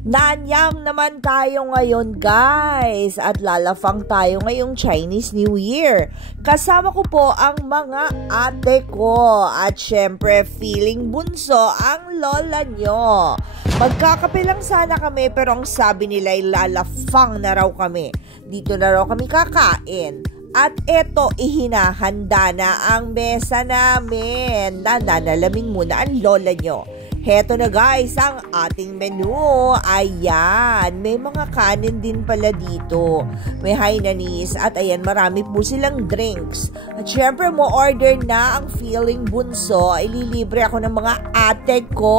Nanyang naman tayo ngayon guys at lalafang tayo ngayong Chinese New Year. Kasama ko po ang mga ate ko at syempre feeling bunso ang lola nyo. Magkakape lang sana kami pero ang sabi nila ay lalafang na raw kami. Dito na raw kami kakain. At eto, ihinahanda na ang mesa namin. Nananalamig muna ang lola nyo. Heto na guys, ang ating menu. Ayan, may mga kanin din pala dito. May Hainanese at ayan, marami po silang drinks. At syempre mo order na ang feeling bunso. Ililibre ako ng mga ate ko.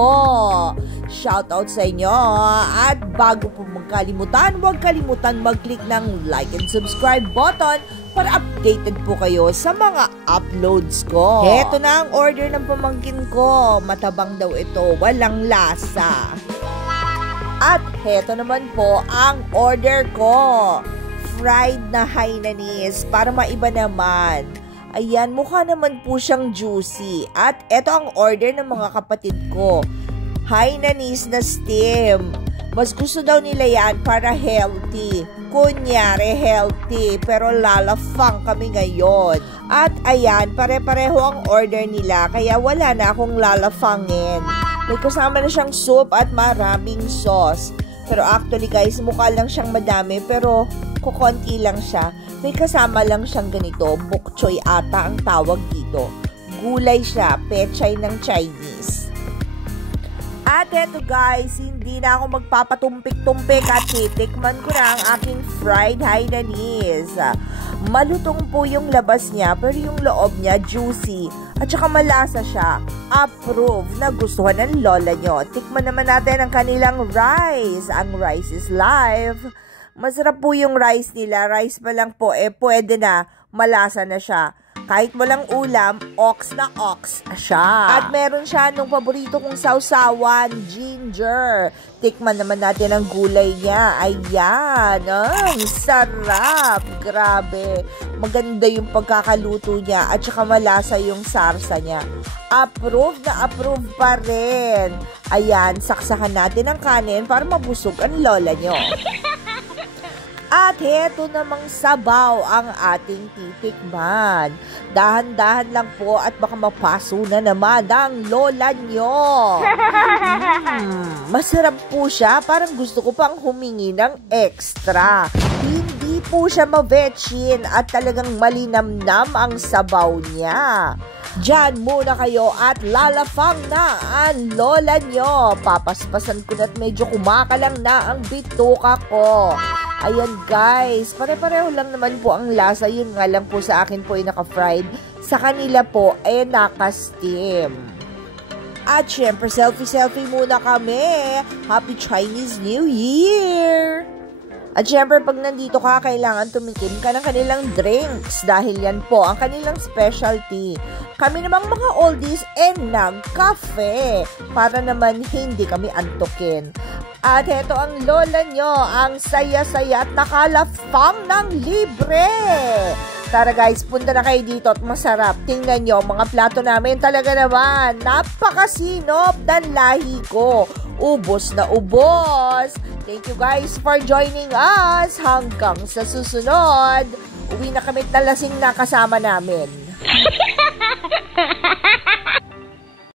Shoutout sa inyo. At bago po magkalimutan, huwag kalimutan mag-click ng like and subscribe button para updated po kayo sa mga uploads ko. Heto na ang order ng pamangkin ko. Matabang daw ito, walang lasa. At heto naman po ang order ko. Fried na Hainanese para maiba naman. Ayan, mukha naman po siyang juicy. At eto ang order ng mga kapatid ko. Hainanese na steam. Mas gusto daw nila yan para healthy. Kunyari healthy, pero lalafang kami ngayon. At ayan, pare-pareho ang order nila, kaya wala na akong lalafangin. May kasama na siyang soup at maraming sauce. Pero actually guys, mukha lang siyang madami, pero kukonti lang siya. May kasama lang siyang ganito, bok choy ata ang tawag dito. Gulay siya, pechay ng Chinese. At eto guys, hindi na ako magpapatumpik-tumpik at titikman ko na ang aking fried Hainanese. Malutong po yung labas niya pero yung loob niya juicy at saka malasa siya. Approve, nagustuhan ng lola nyo. Tikman naman natin ang kanilang rice. Ang rice is live. Masarap po yung rice nila. Rice pa lang po, pwede na. Malasa na siya. Kahit walang ulam, ox na ox siya. At meron siya nung paborito kong sausawan, ginger. Tikman naman natin ang gulay niya. Ayan, ang sarap. Grabe. Maganda yung pagkakaluto niya at saka malasa yung sarsa niya. Approve na approve pa rin. Ayan, saksakan natin ang kanin para mabusog ang lola nyo. At heto namang sabaw ang ating titikman. Dahan-dahan lang po at baka mapaso na naman ang lola nyo. Masarap po siya. Parang gusto ko pang humingi ng extra. Hindi po siya mavetsin at talagang malinamnam ang sabaw niya. Diyan muna kayo at lalafang na ang lola nyo. Papaspasan ko na't medyo kumakalang na ang bituka ko. Ayan guys, pare-pareho lang naman po ang lasa. Yun nga lang po sa akin po ay naka-fried. Sa kanila po ay naka-steam. At syempre, selfie-selfie muna kami. Happy Chinese New Year! At syempre, pag nandito ka, kailangan tumikim ka ng kanilang drinks dahil yan po ang kanilang specialty. Kami namang mga oldies nag-cafe para naman hindi kami antukin. At heto ang lola nyo, ang saya-saya at nakalafang ng libre. Tara guys, punta na kayo dito at masarap. Tingnan nyo, mga plato namin talaga naman. Napakasinop ng lahi ko. Ubos na ubos. Thank you guys for joining us. Hanggang sa susunod. Uwi na kami talasing na kasama namin.